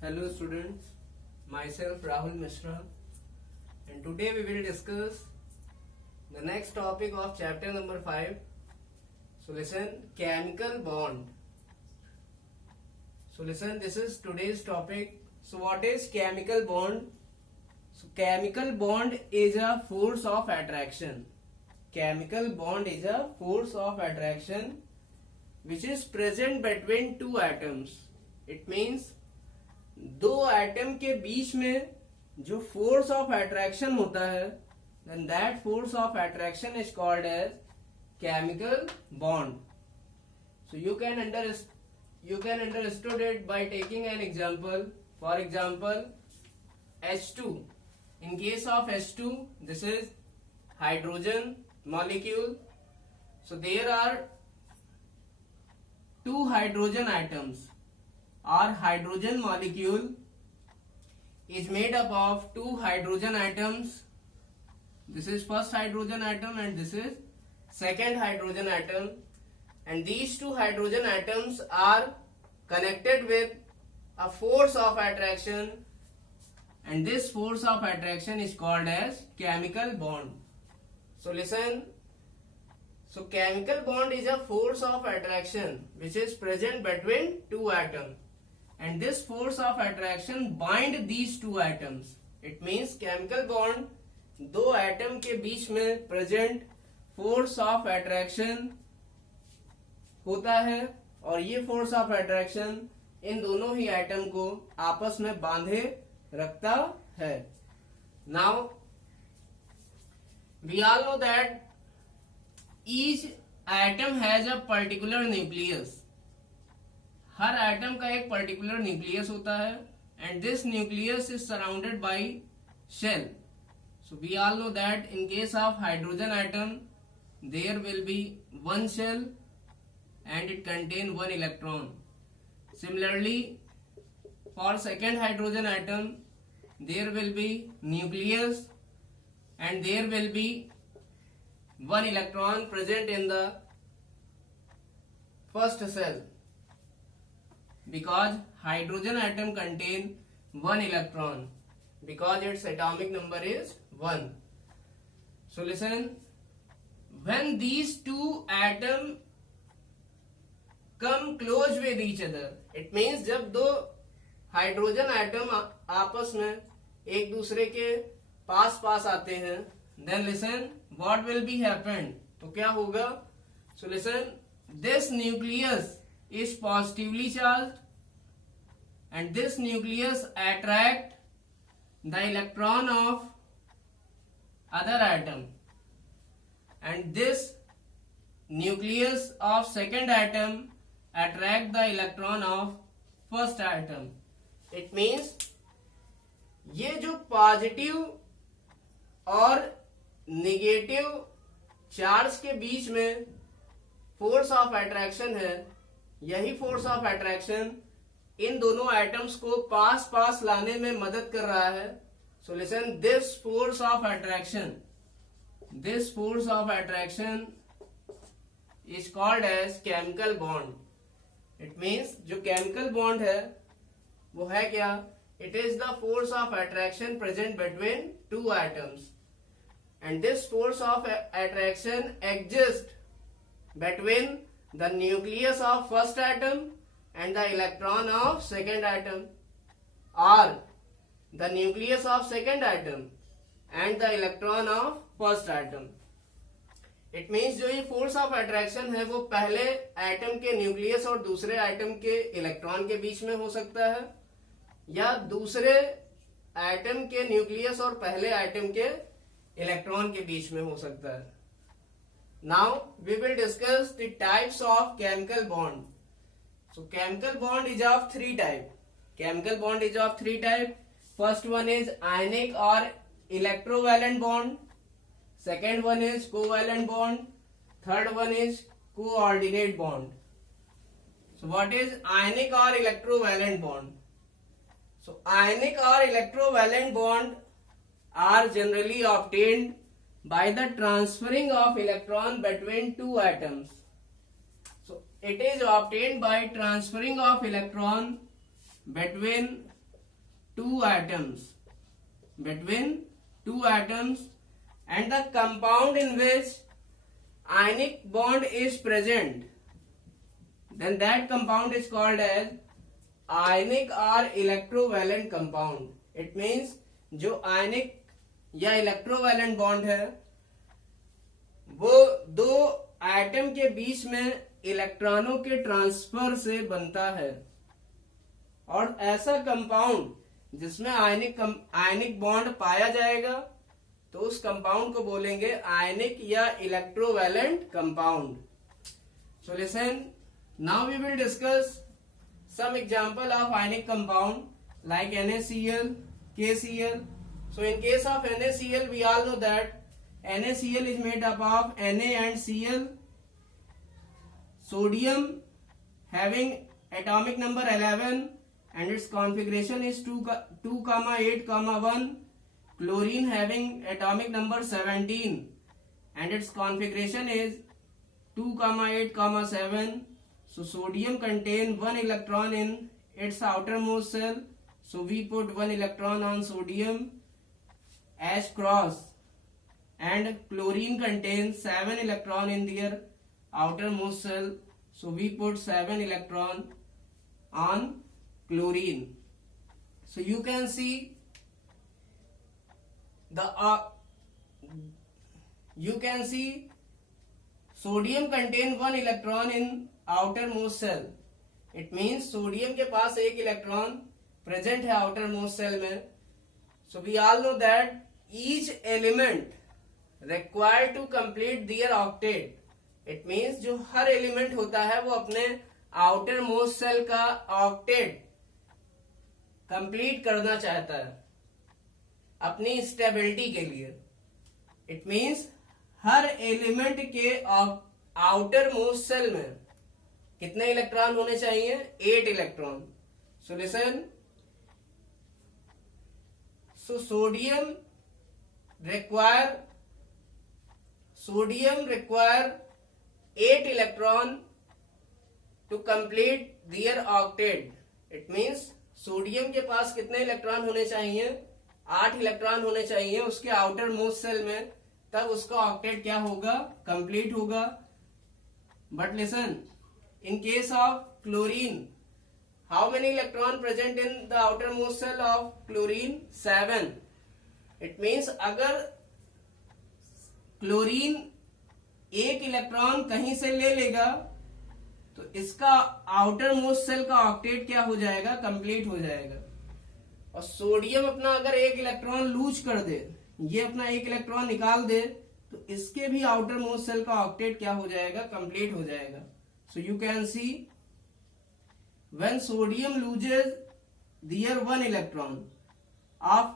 Hello students, myself Rahul Mishra, and today we will discuss the next topic of chapter number 5. So listen, chemical bond. So listen, this is today's topic. So what is chemical bond? So chemical bond is a force of attraction. Chemical bond is a force of attraction which is present between two atoms. It means दो एटम के बीच में जो force of attraction होता है, then that force of attraction is called as chemical bond. So you can understood it by taking an example. For example, H2. In case of H2, this is hydrogen molecule. So there are two hydrogen atoms. Our hydrogen molecule is made up of two hydrogen atoms. This is first hydrogen atom and this is second hydrogen atom, and these two hydrogen atoms are connected with a force of attraction, and this force of attraction is called as chemical bond. So listen, so chemical bond is a force of attraction which is present between two atoms. And this force of attraction bind these two atoms. It means chemical bond दो एटम के बीच में present force of attraction होता है, और ये force of attraction in दोनों ही एटम को आपस में बांधे रखता है. Now we all know that each atom has a particular nucleus. हर एटम का एक पर्टिकुलर न्यूक्लियस होता है, and this nucleus is surrounded by shell. So we all know that in case of hydrogen atom there will be one shell and it contain one electron. Similarly for second hydrogen atom there will be nucleus and there will be one electron present in the first cell, because hydrogen atom contain one electron because its atomic number is 1. So listen, when these two atoms come close with each other, it means जब दो hydrogen atom आपस में एक दूसरे के पास पास आते हैं, then listen what will be happen. तो क्या होगा? So listen, this nucleus is positively charged, and this nucleus attract the electron of other atom, and this nucleus of second atom attract the electron of first atom. It means ये जो पॉजिटिव और negative charge के बीच में force of attraction है, यही force of attraction in दोनों एटम्स को पास पास लाने में मदद कर रहा है. So listen, this force of attraction is called as chemical bond. It means जो केमिकल बॉन्ड है वो है क्या? It is the force of attraction present between two atoms, and this force of attraction exist between the nucleus of first atom and the electron of second atom, or the nucleus of second atom and the electron of first atom. It means जो ये force of attraction है वो पहले एटम के न्यूक्लियस और दूसरे एटम के इलेक्ट्रॉन के बीच में हो सकता है, या दूसरे एटम के न्यूक्लियस और पहले एटम के इलेक्ट्रॉन के बीच में हो सकता है. Now we will discuss the types of chemical bond. So chemical bond is of three type. Chemical bond is of three type. First one is ionic or electrovalent bond. Second one is covalent bond. Third one is coordinate bond. So what is ionic or electrovalent bond? So ionic or electrovalent bond are generally obtained by the transferring of electron between two atoms. So it is obtained by transferring of electron between two atoms, and the compound in which ionic bond is present, then that compound is called as ionic or electrovalent compound. It means जो ionic या electrovalent bond है वो दो एटम के बीच में इलेक्ट्रॉनों के ट्रांसफर से बनता है, और ऐसा कंपाउंड जिसमें आयनिक बॉन्ड पाया जाएगा तो उस कंपाउंड को बोलेंगे आयनिक या electrovalent compound. So listen, now we will discuss some example of ionic compound like NaCl, KCl. So in case of NaCl, we all know that NaCl is made up of Na and Cl. Sodium having atomic number 11 and its configuration is 2, 8, 1. Chlorine having atomic number 17 and its configuration is 2, 8, 7. So sodium contain one electron in its outermost shell. So we put one electron on sodium H cross, and chlorine contains 7 electron in their outermost shell. So we put 7 electron on chlorine. So you can see sodium contain 1 electron in outermost cell. It means sodium के पास एक electron present है outermost cell में. So we all know that each element required to complete their octet. It means जो हर एलिमेंट होता है वो अपने outermost cell का octet कंप्लीट करना चाहता है अपनी स्टेबिलिटी के लिए. It means हर एलिमेंट के outermost cell में कितने इलेक्ट्रॉन होने चाहिए? 8 electron. So listen, so sodium require 8 electron to complete their octet. It means sodium के पास कितने इलेक्ट्रॉन होने चाहिए? 8 इलेक्ट्रॉन होने चाहिए उसके आउटर मोस्ट सेल में, तब उसका ऑक्टेट क्या होगा? कंप्लीट होगा. But listen, in case of chlorine, how many electron present in the outermost cell of chlorine? 7. It means अगर क्लोरीन एक इलेक्ट्रॉन कहीं से ले लेगा तो इसका आउटर मोस्ट सेल का ऑक्टेट क्या हो जाएगा? कंप्लीट हो जाएगा. और सोडियम अपना अगर एक इलेक्ट्रॉन लूज कर दे, ये अपना एक इलेक्ट्रॉन निकाल दे, तो इसके भी आउटर मोस्ट सेल का ऑक्टेट क्या हो जाएगा? कंप्लीट हो जाएगा. So you can see when sodium loses their 1 electron of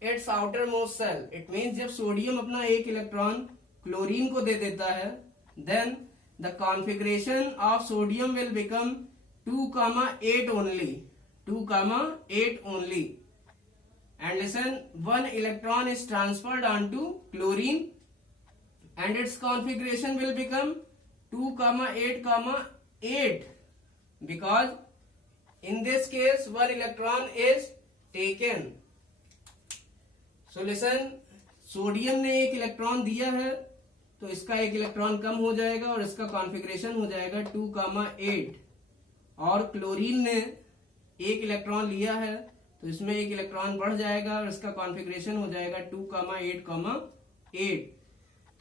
its outermost cell, it means जब सोडियम अपना एक इलेक्ट्रॉन क्लोरीन को दे देता है, then the configuration of sodium will become 2, 8 only. 2, 8 only. And listen, 1 electron is transferred onto chlorine and its configuration will become 2, 8, 8, because in this case 1 electron is taken. So listen, sodium ने एक इलेक्ट्रॉन दिया है तो इसका एक इलेक्ट्रॉन कम हो जाएगा और इसका कॉन्फ़िगरेशन हो जाएगा 2, 8, और क्लोरीन ने एक इलेक्ट्रॉन लिया है तो इसमें एक इलेक्ट्रॉन बढ़ जाएगा और इसका कॉन्फ़िगरेशन हो जाएगा 2, 8, 8.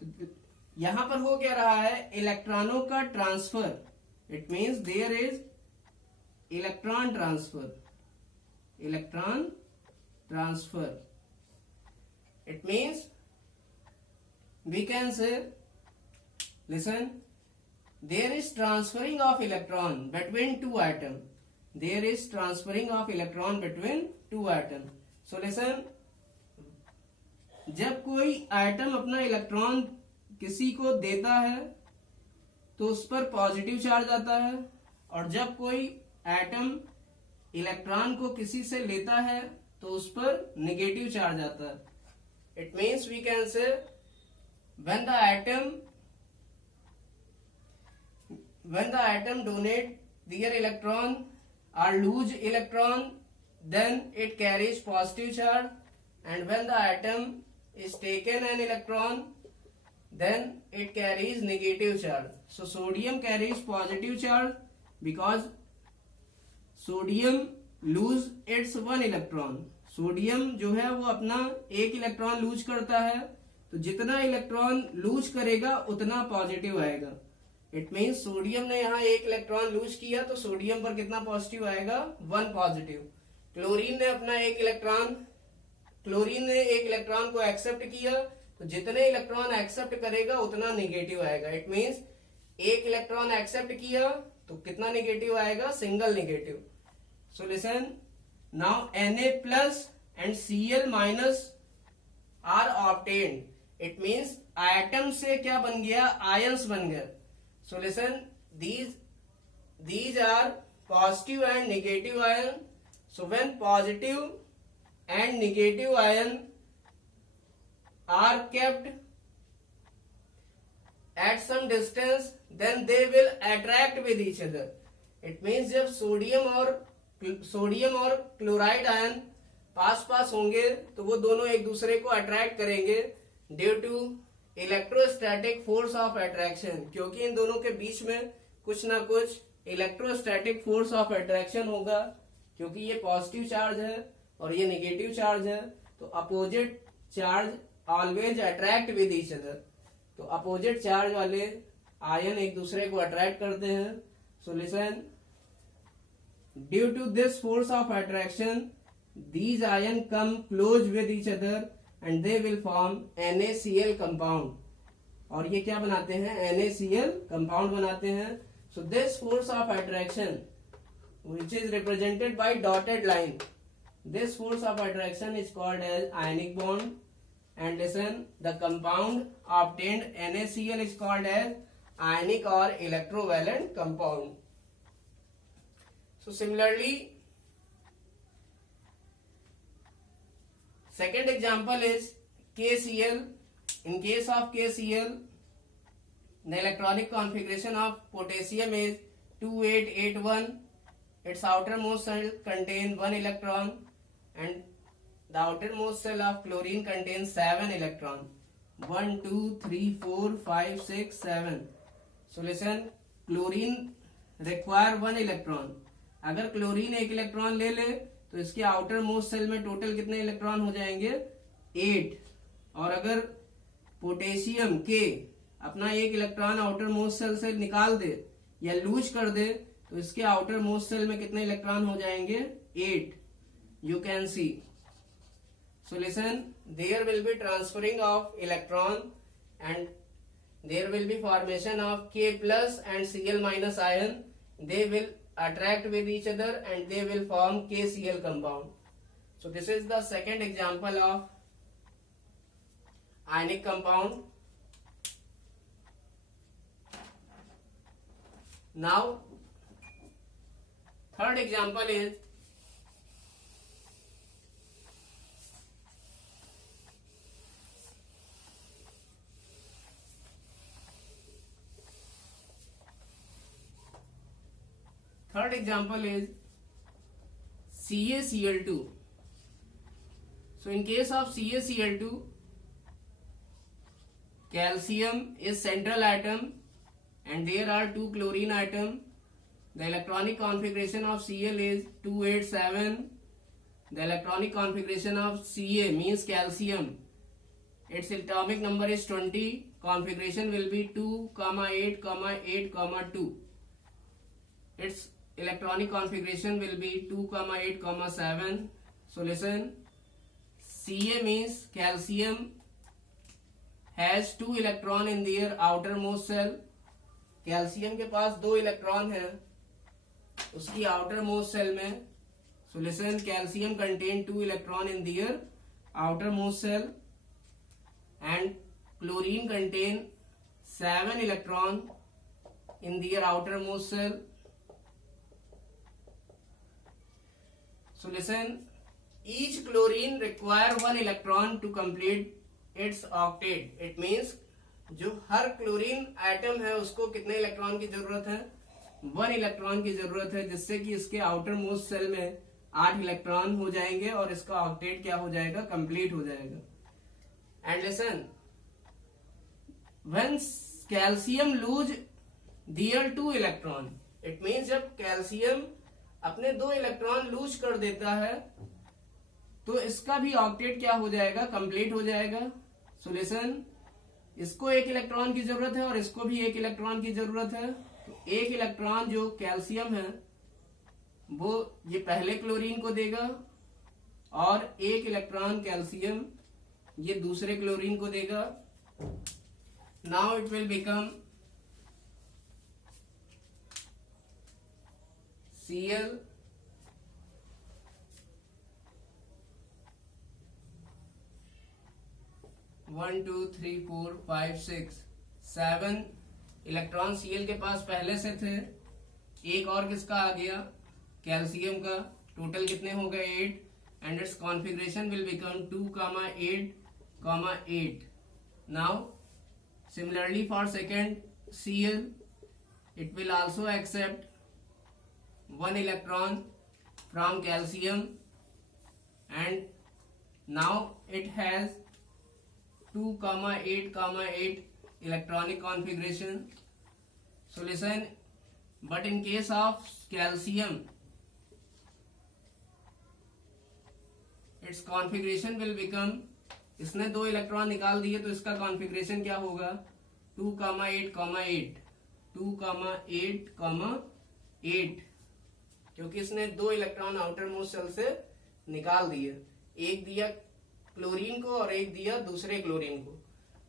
तो यहां पर हो क्या रहा है? इलेक्ट्रॉनों का transfer. It means there is electron transfer. It means we can say, listen, there is transferring of electron between two atom. So listen, जब कोई एटम अपना इलेक्ट्रॉन किसी को देता है तो उस पर पॉजिटिव चार्ज आता है, और जब कोई एटम इलेक्ट्रॉन को किसी से लेता है तो उस पर नेगेटिव चार्ज आता है. It means we can say when the atom donate their electron or lose electron, then it carries positive charge, and when the atom is taken an electron, then it carries negative charge. So sodium carries positive charge because sodium lose its one electron. Sodium जो है वो अपना एक electron lose करता है, तो जितना electron lose करेगा उतना पॉजिटिव आएगा. इट मीन्स सोडियम ने यहाँ एक इलेक्ट्रॉन लूज किया तो सोडियम पर कितना पॉजिटिव आएगा, 1 पॉजिटिव. क्लोरीन ने अपना एक इलेक्ट्रॉन को एक्सेप्ट किया, तो जितने इलेक्ट्रॉन एक्सेप्ट करेगा उतना नेगेटिव आएगा. इट मीन्स एक इलेक्ट्रॉन एक्सेप्ट किया तो कितना नेगेटिव आएगा, single negative. So listen, now Na plus and Cl minus are obtained. It means atom से क्या बन गया, आयंस बन गया. So listen, these are positive and negative ion. So when positive and negative ion are kept at some distance, then they will attract with each other. It means जब sodium और chloride ion पास होंगे तो वो दोनों एक दूसरे को अट्रैक्ट करेंगे due to electrostatic force of attraction, क्योंकि इन दोनों के बीच में कुछ ना कुछ इलेक्ट्रोस्टैटिक फोर्स ऑफ अट्रैक्शन होगा, क्योंकि ये पॉजिटिव चार्ज है और ये नेगेटिव चार्ज है. तो opposite charge always attract with each other. तो अपोजिट चार्ज वाले आयन एक दूसरे को अट्रैक्ट करते हैं. So listen, due to this force of attraction these ion come close with each other and they will form NaCl compound. और ये क्या बनाते हैं, NaCl compound बनाते हैं. So this force of attraction which is represented by dotted line, this force of attraction is called as ionic bond. And listen, the compound obtained NaCl is called as ionic or electrovalent compound. So similarly, second example is KCl. In case of KCl, the electronic configuration of potassium is 2881. Its outermost shell contains 1 electron and the outermost shell of chlorine contains 7 electrons. 1, 2, 3, 4, 5, 6, 7. So listen, chlorine require 1 electron. अगर क्लोरीन एक इलेक्ट्रॉन ले ले तो इसके outer most shell में टोटल कितने इलेक्ट्रॉन हो जाएंगे, 8. और अगर पोटेशियम के अपना एक इलेक्ट्रॉन आउटर मोस्ट सेल से निकाल दे या लूज कर दे तो इसके आउटर मोस्ट सेल में कितने इलेक्ट्रॉन हो जाएंगे, 8. You can see. So listen, there will be transferring of electron and there will be formation of K plus and Cl minus ion. They will attract with each other and they will form KCl compound. So this is the second example of ionic compound. Now third example is CaCl2. So in case of CaCl2, calcium is central atom and there are 2 chlorine atom. The electronic configuration of Cl is 287. The electronic configuration of Ca means calcium, its atomic number is 20. Configuration will be 2, 8, 8, 2. Its electronic configuration will be 2, 8, 7. So listen, Ca means calcium has 2 electron in their outermost shell. Calcium के पास 2 इलेक्ट्रॉन है उसकी outermost cell में. So listen, calcium contain 2 electron in their outermost cell and chlorine contain 7 electron in their outermost cell. So listen, each chlorine require 1 electron to complete its octet. It means जो हर chlorine atom है उसको कितने इलेक्ट्रॉन की जरूरत है, 1 इलेक्ट्रॉन की जरूरत है, जिससे कि इसके आउटर मोस्ट सेल में 8 इलेक्ट्रॉन हो जाएंगे और इसका ऑक्टेट क्या हो जाएगा, कंप्लीट हो जाएगा। And listen, when calcium lose their 2 electron, it means जब कैल्शियम अपने 2 इलेक्ट्रॉन लूज कर देता है तो इसका भी ऑक्टेट क्या हो जाएगा, कंप्लीट हो जाएगा। सो लिसन, इसको 1 इलेक्ट्रॉन की जरूरत है और इसको भी 1 इलेक्ट्रॉन की जरूरत है। तो 1 इलेक्ट्रॉन जो कैल्शियम है वो ये पहले क्लोरीन को देगा और 1 इलेक्ट्रॉन कैल्शियम ये दूसरे क्लोरीन को देगा। Now it will become Cl one two three four five six 7 electron Cl के पास पहले से थे, एक और किसका आ गया, कैल्शियम का। टोटल कितने हो गए, 8, and it's configuration will become 2,8,8। Now similarly for second Cl, it will also accept 1 electron from calcium and now it has 2,8,8 electronic configuration. So listen, but in case of calcium, its configuration will become, इसने 2 इलेक्ट्रॉन निकाल दिए तो इसका कॉन्फ़िगरेशन क्या होगा, 2,8,8, 2,8,8, क्योंकि इसने 2 electron outer most shell से निकाल दिए, एक दिया क्लोरीन को और एक दिया दूसरे क्लोरीन को।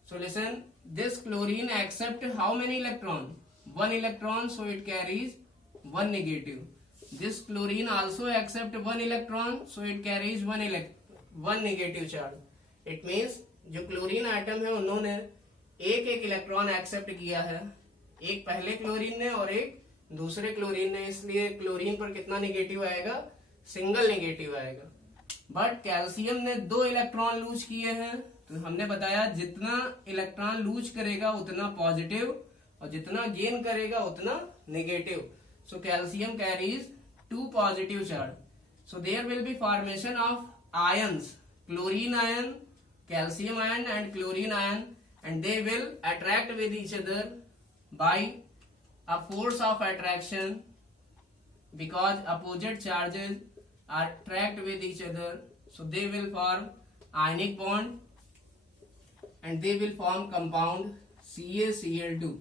So listen, this chlorine accept how many electron, 1 electron, so it carries 1 negative. This chlorine also accept 1 electron, so it carries 1 negative charge. It means जो क्लोरीन आइटम है उन्होंने एक इलेक्ट्रॉन एक्सेप्ट किया है, एक पहले क्लोरीन ने और एक दूसरे क्लोरीन ने, इसलिए क्लोरीन पर कितना नेगेटिव आएगा, सिंगल नेगेटिव आएगा। बट कैल्शियम ने 2 इलेक्ट्रॉन लूज किए हैं, तो हमने बताया जितना इलेक्ट्रॉन लूज करेगा उतना पॉजिटिव और जितना गेन करेगा उतना negative. So calcium carries 2 positive charge, so there will be formation of ions, chlorine ion, calcium ion and chlorine ion, and they will attract with each other by a force of attraction, because opposite charges are attract with each other, so they will form ionic bond and they will form compound CaCl2.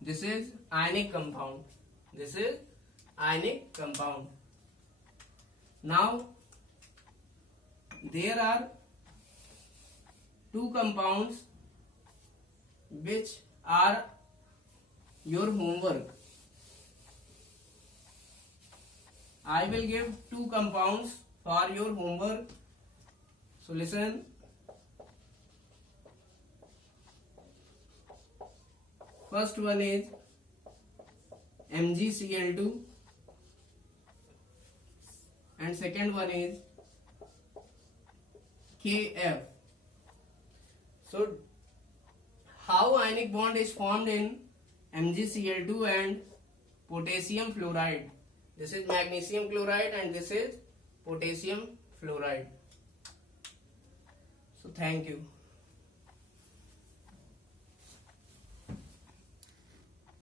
This is ionic compound. This is ionic compound. Now there are 2 compounds which are your homework. I will give 2 compounds for your homework. So listen. First one is MgCl2 and second one is Kf. So, how ionic bond is formed in MgCl2 and potassium fluoride? This is magnesium chloride and this is potassium fluoride. So, thank you.